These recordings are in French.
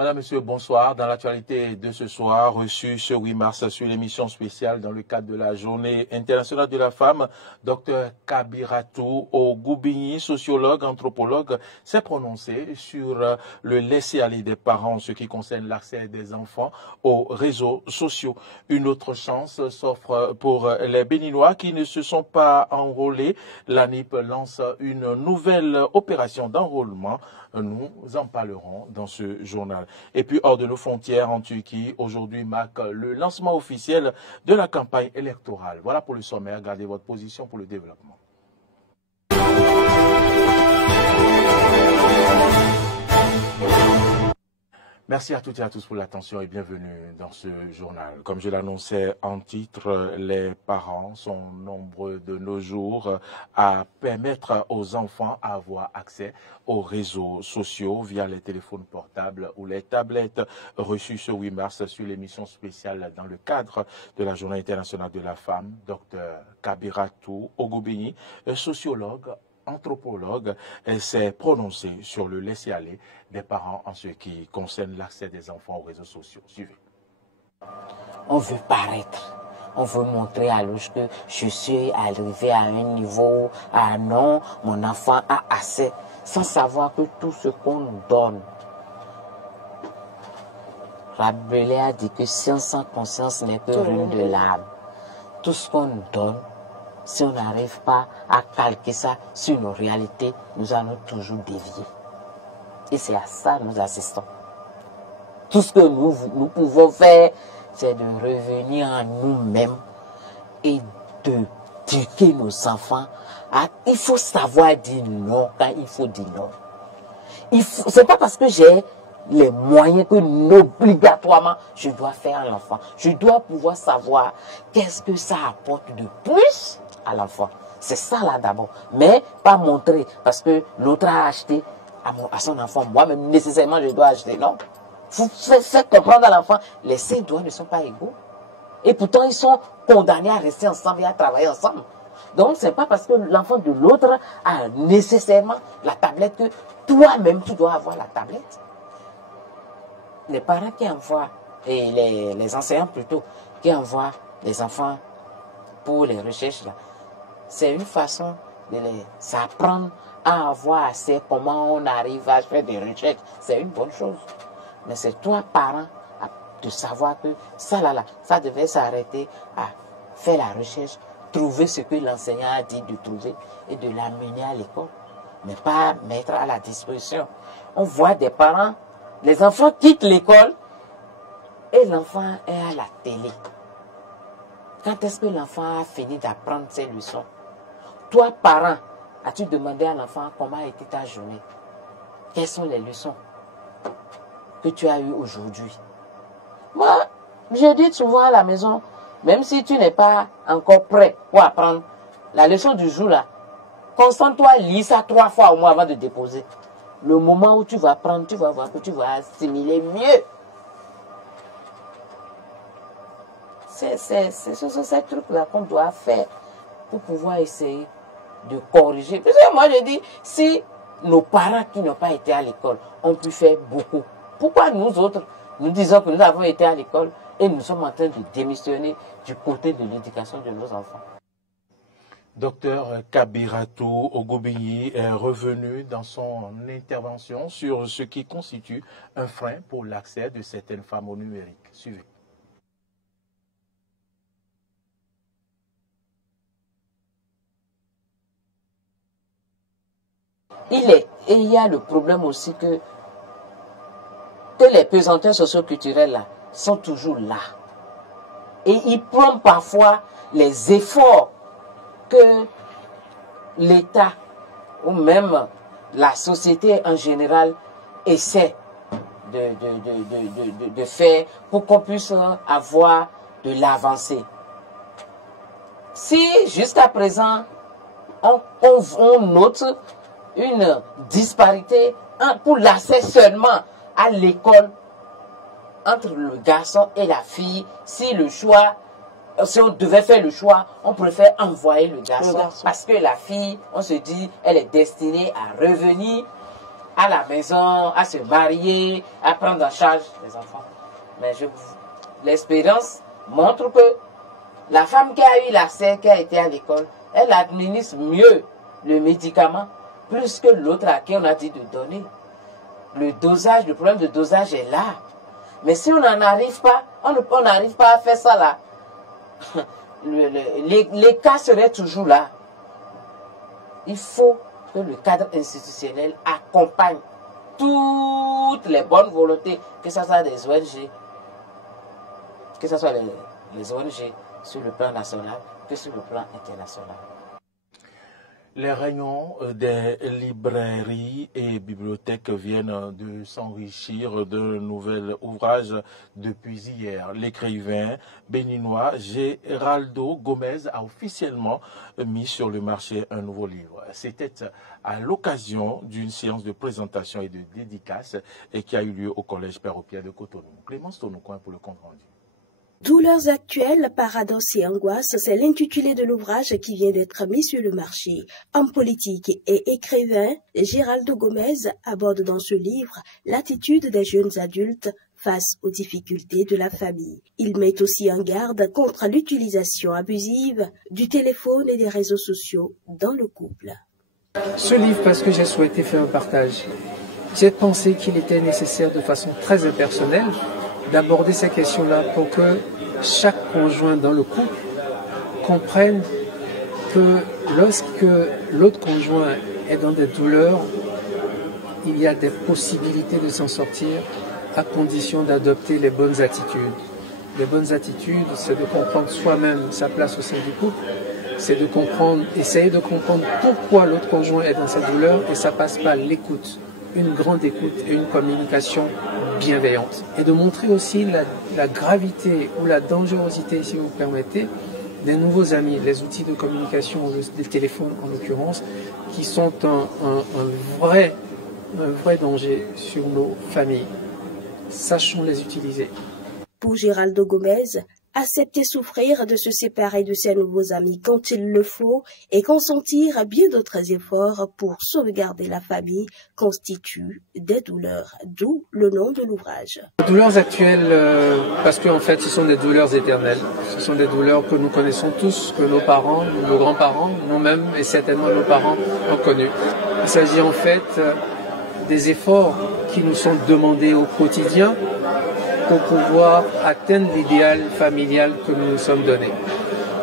Madame, Monsieur, bonsoir. Dans l'actualité de ce soir, reçu ce 8 mars sur l'émission spéciale dans le cadre de la Journée internationale de la femme, Dr Kabiratou Ogoubigny, sociologue, anthropologue, s'est prononcé sur le laisser-aller des parents en ce qui concerne l'accès des enfants aux réseaux sociaux. Une autre chance s'offre pour les Béninois qui ne se sont pas enrôlés. L'ANIP lance une nouvelle opération d'enrôlement. Nous en parlerons dans ce journal. Et puis, hors de nos frontières, en Turquie, aujourd'hui marque le lancement officiel de la campagne électorale. Voilà pour le sommaire. Gardez votre position pour le développement. Merci à toutes et à tous pour l'attention et bienvenue dans ce journal. Comme je l'annonçais en titre, les parents sont nombreux de nos jours à permettre aux enfants à avoir accès aux réseaux sociaux via les téléphones portables ou les tablettes. Reçues ce 8 mars sur l'émission spéciale dans le cadre de la Journée internationale de la femme, Dr Kabiratou Ogoubigny, sociologue, anthropologue, s'est prononcé sur le laisser-aller des parents en ce qui concerne l'accès des enfants aux réseaux sociaux. Suivez. On veut paraître, on veut montrer à l'autre que je suis arrivé à un niveau, ah non, mon enfant a assez, sans savoir que tout ce qu'on nous donne. Rabelais a dit que science sans conscience n'est que ruine de l'âme. Tout ce qu'on nous donne, si on n'arrive pas à calquer ça sur nos réalités, nous allons toujours dévier. Et c'est à ça que nous assistons. Tout ce que nous pouvons faire, c'est de revenir en nous-mêmes et d'éduquer nos enfants. Il faut savoir dire non quand il faut dire non. Ce n'est pas parce que j'ai les moyens que obligatoirement je dois faire à l'enfant. Je dois pouvoir savoir qu'est-ce que ça apporte de plus à l'enfant. C'est ça là d'abord. Mais pas montrer parce que l'autre a acheté à son enfant. Moi-même, nécessairement, je dois acheter. Non. Vous faites comprendre à l'enfant, les 5 doigts ne sont pas égaux. Et pourtant, ils sont condamnés à rester ensemble et à travailler ensemble. Donc, ce n'est pas parce que l'enfant de l'autre a nécessairement la tablette que toi-même, tu dois avoir la tablette. Les parents qui envoient, et les enseignants plutôt, qui envoient les enfants pour les recherches, là, c'est une façon de les apprendre à avoir assez comment on arrive à faire des recherches. C'est une bonne chose. Mais c'est toi, parent, de savoir que ça, ça devait s'arrêter à faire la recherche, trouver ce que l'enseignant a dit de trouver et de l'amener à l'école. Mais pas mettre à la disposition. On voit des parents, les enfants quittent l'école et l'enfant est à la télé. Quand est-ce que l'enfant a fini d'apprendre ses leçons? Toi, parent, as-tu demandé à l'enfant comment a été ta journée? Quelles sont les leçons que tu as eues aujourd'hui? Moi, je dis souvent à la maison, même si tu n'es pas encore prêt pour apprendre la leçon du jour là, concentre-toi, lis ça 3 fois au moins avant de déposer. Le moment où tu vas apprendre, tu vas voir que tu vas assimiler mieux. C'est ces trucs-là qu'on doit faire pour pouvoir essayer de corriger. Parce que moi, je dis, si nos parents qui n'ont pas été à l'école ont pu faire beaucoup, pourquoi nous autres, nous disons que nous avons été à l'école et nous sommes en train de démissionner du côté de l'éducation de nos enfants? Docteur Kabiratou Ogoubigny est revenu dans son intervention sur ce qui constitue un frein pour l'accès de certaines femmes au numérique. Suivez. Il y a le problème aussi que les pesanteurs socioculturels là sont toujours là. Et ils prennent parfois les efforts que l'État ou même la société en général essaie de faire pour qu'on puisse avoir de l'avancée. Si jusqu'à présent on note une disparité pour l'accès seulement à l'école entre le garçon et la fille, si on devait faire le choix, on préfère envoyer le garçon parce que la fille, on se dit, elle est destinée à revenir à la maison, à se marier, à prendre en charge les enfants. Mais l'expérience montre que la femme qui a eu l'accès, qui a été à l'école, elle administre mieux le médicament plus que l'autre à qui on a dit de donner. Le problème de dosage est là. Mais si on n'en arrive pas, on n'arrive pas à faire ça là, les cas seraient toujours là. Il faut que le cadre institutionnel accompagne toutes les bonnes volontés, que ce soit des ONG, que ce soit les ONG sur le plan national, que sur le plan international. Les rayons des librairies et bibliothèques viennent de s'enrichir de nouveaux ouvrages depuis hier. L'écrivain béninois Geraldo Gomez a officiellement mis sur le marché un nouveau livre. C'était à l'occasion d'une séance de présentation et de dédicace qui a eu lieu au Collège Père-au-Pierre de Cotonou. Clémence Tonoucoin pour le compte rendu. Douleurs actuelles, paradoxes et angoisses, c'est l'intitulé de l'ouvrage qui vient d'être mis sur le marché. Homme politique et écrivain, Geraldo Gomez aborde dans ce livre l'attitude des jeunes adultes face aux difficultés de la famille. Il met aussi en garde contre l'utilisation abusive du téléphone et des réseaux sociaux dans le couple. Ce livre, parce que j'ai souhaité faire un partage, j'ai pensé qu'il était nécessaire de façon très impersonnelle d'aborder ces questions-là pour que chaque conjoint dans le couple comprenne que lorsque l'autre conjoint est dans des douleurs, il y a des possibilités de s'en sortir à condition d'adopter les bonnes attitudes. Les bonnes attitudes, c'est de comprendre soi-même sa place au sein du couple, c'est de comprendre, essayer de comprendre pourquoi l'autre conjoint est dans cette douleur, et ça passe par l'écoute. Une grande écoute et une communication bienveillante. Et de montrer aussi la gravité ou la dangerosité, si vous permettez, des nouveaux amis, les outils de communication, les téléphones en l'occurrence, qui sont un vrai danger sur nos familles. Sachons les utiliser. Pour Geraldo Gomez, accepter souffrir de se séparer de ses nouveaux amis quand il le faut et consentir bien d'autres efforts pour sauvegarder la famille constitue des douleurs, d'où le nom de l'ouvrage. Les douleurs actuelles, parce qu'en fait ce sont des douleurs éternelles, ce sont des douleurs que nous connaissons tous, que nos parents, nos grands-parents, nous-mêmes et certainement nos parents ont connues. Il s'agit en fait des efforts qui nous sont demandés au quotidien pour pouvoir atteindre l'idéal familial que nous nous sommes donné.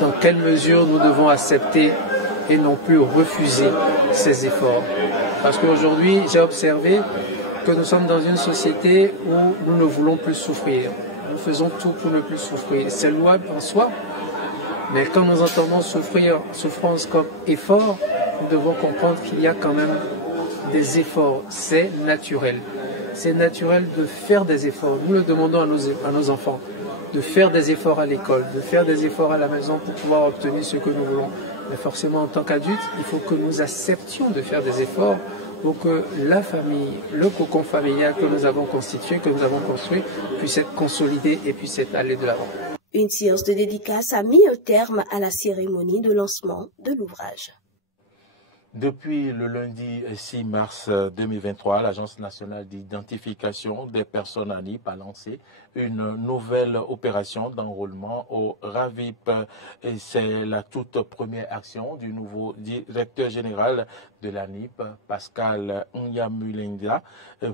Dans quelle mesure nous devons accepter et non plus refuser ces efforts. Parce qu'aujourd'hui, j'ai observé que nous sommes dans une société où nous ne voulons plus souffrir. Nous faisons tout pour ne plus souffrir. C'est louable en soi, mais quand nous entendons souffrance comme effort, nous devons comprendre qu'il y a quand même des efforts. C'est naturel. C'est naturel de faire des efforts. Nous le demandons à nos enfants, de faire des efforts à l'école, de faire des efforts à la maison pour pouvoir obtenir ce que nous voulons. Mais forcément, en tant qu'adultes, il faut que nous acceptions de faire des efforts pour que la famille, le cocon familial que nous avons constitué, que nous avons construit, puisse être consolidé et puisse être allé de l'avant. Une séance de dédicace a mis un terme à la cérémonie de lancement de l'ouvrage. Depuis le lundi 6 mars 2023, l'Agence nationale d'identification des personnes ANIP a lancé une nouvelle opération d'enrôlement au RAVIP. C'est la toute première action du nouveau directeur général de l'ANIP, Pascal Nyamulenga,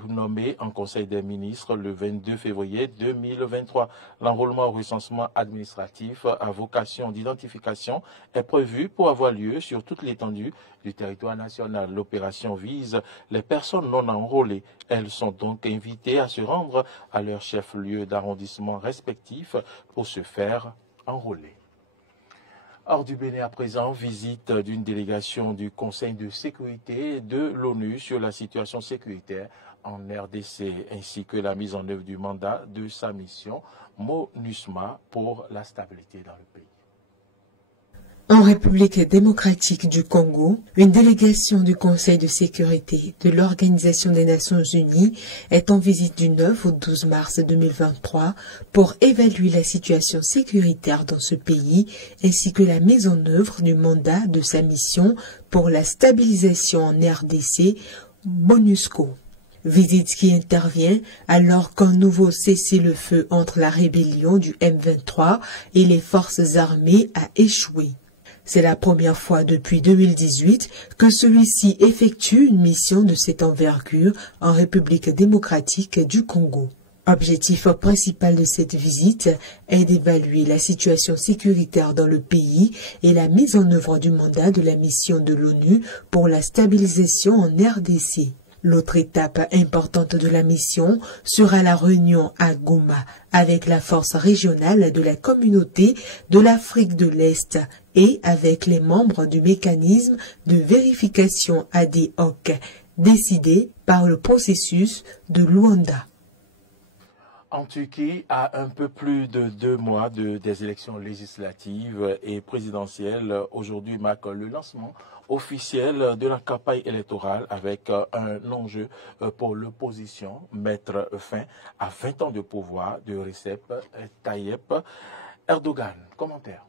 nommé en Conseil des ministres le 22 février 2023. L'enrôlement au recensement administratif à vocation d'identification est prévu pour avoir lieu sur toute l'étendue du territoire national. L'opération vise les personnes non enrôlées. Elles sont donc invitées à se rendre à leur chef-lieu d'arrondissement respectif pour se faire enrôler. Hors du Bénin à présent, visite d'une délégation du Conseil de sécurité de l'ONU sur la situation sécuritaire en RDC, ainsi que la mise en œuvre du mandat de sa mission MONUSMA pour la stabilité dans le pays. En République démocratique du Congo, une délégation du Conseil de sécurité de l'Organisation des Nations Unies est en visite du 9 au 12 mars 2023 pour évaluer la situation sécuritaire dans ce pays ainsi que la mise en œuvre du mandat de sa mission pour la stabilisation en RDC MONUSCO. Visite qui intervient alors qu'un nouveau cessez-le-feu entre la rébellion du M23 et les forces armées a échoué. C'est la première fois depuis 2018 que celui-ci effectue une mission de cette envergure en République démocratique du Congo. Objectif principal de cette visite est d'évaluer la situation sécuritaire dans le pays et la mise en œuvre du mandat de la mission de l'ONU pour la stabilisation en RDC. L'autre étape importante de la mission sera la réunion à Goma avec la force régionale de la communauté de l'Afrique de l'Est et avec les membres du mécanisme de vérification ad hoc décidé par le processus de Luanda. En Turquie, à un peu plus de 2 mois des élections législatives et présidentielles, aujourd'hui marque le lancement officiel de la campagne électorale avec un enjeu pour l'opposition, mettre fin à 20 ans de pouvoir de Recep Tayyip Erdogan. Commentaire.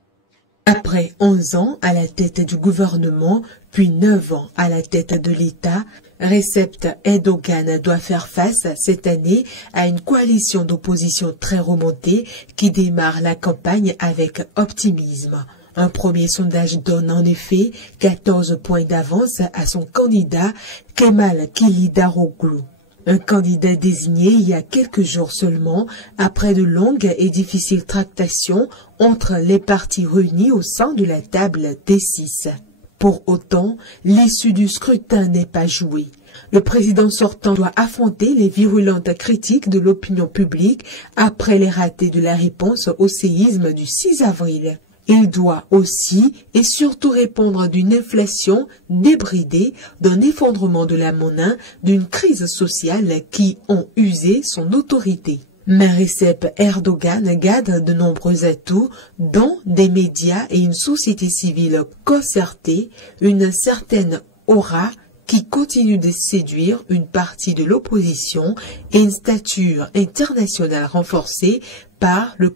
Après 11 ans à la tête du gouvernement, puis 9 ans à la tête de l'État, Recep Erdogan doit faire face cette année à une coalition d'opposition très remontée qui démarre la campagne avec optimisme. Un premier sondage donne en effet 14 points d'avance à son candidat Kemal Kılıçdaroğlu. Un candidat désigné il y a quelques jours seulement, après de longues et difficiles tractations entre les partis réunis au sein de la table des 6. Pour autant, l'issue du scrutin n'est pas jouée. Le président sortant doit affronter les virulentes critiques de l'opinion publique après les ratés de la réponse au séisme du 6 avril. Il doit aussi et surtout répondre d'une inflation débridée, d'un effondrement de la monnaie, d'une crise sociale qui ont usé son autorité. Mais Recep Erdogan garde de nombreux atouts, dont des médias et une société civile concertée, une certaine aura qui continue de séduire une partie de l'opposition et une stature internationale renforcée par le.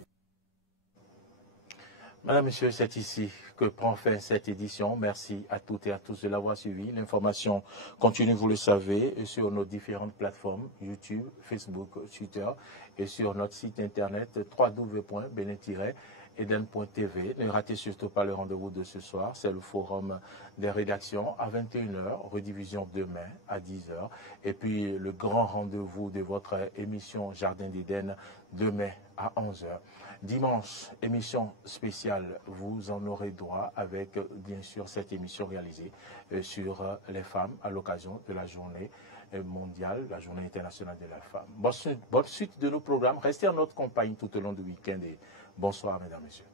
Madame, Monsieur, c'est ici que prend fin cette édition. Merci à toutes et à tous de l'avoir suivi. L'information continue, vous le savez, sur nos différentes plateformes, YouTube, Facebook, Twitter et sur notre site internet www.bene-eden.tv. Ne ratez surtout pas le rendez-vous de ce soir. C'est le forum des rédactions à 21h, rediffusion demain à 10h. Et puis le grand rendez-vous de votre émission Jardin d'Éden demain à 11h. Dimanche, émission spéciale, vous en aurez droit avec bien sûr cette émission réalisée sur les femmes à l'occasion de la journée mondiale, la journée internationale de la femme. Bonne suite de nos programmes, restez en notre compagnie tout au long du week-end et bonsoir mesdames et messieurs.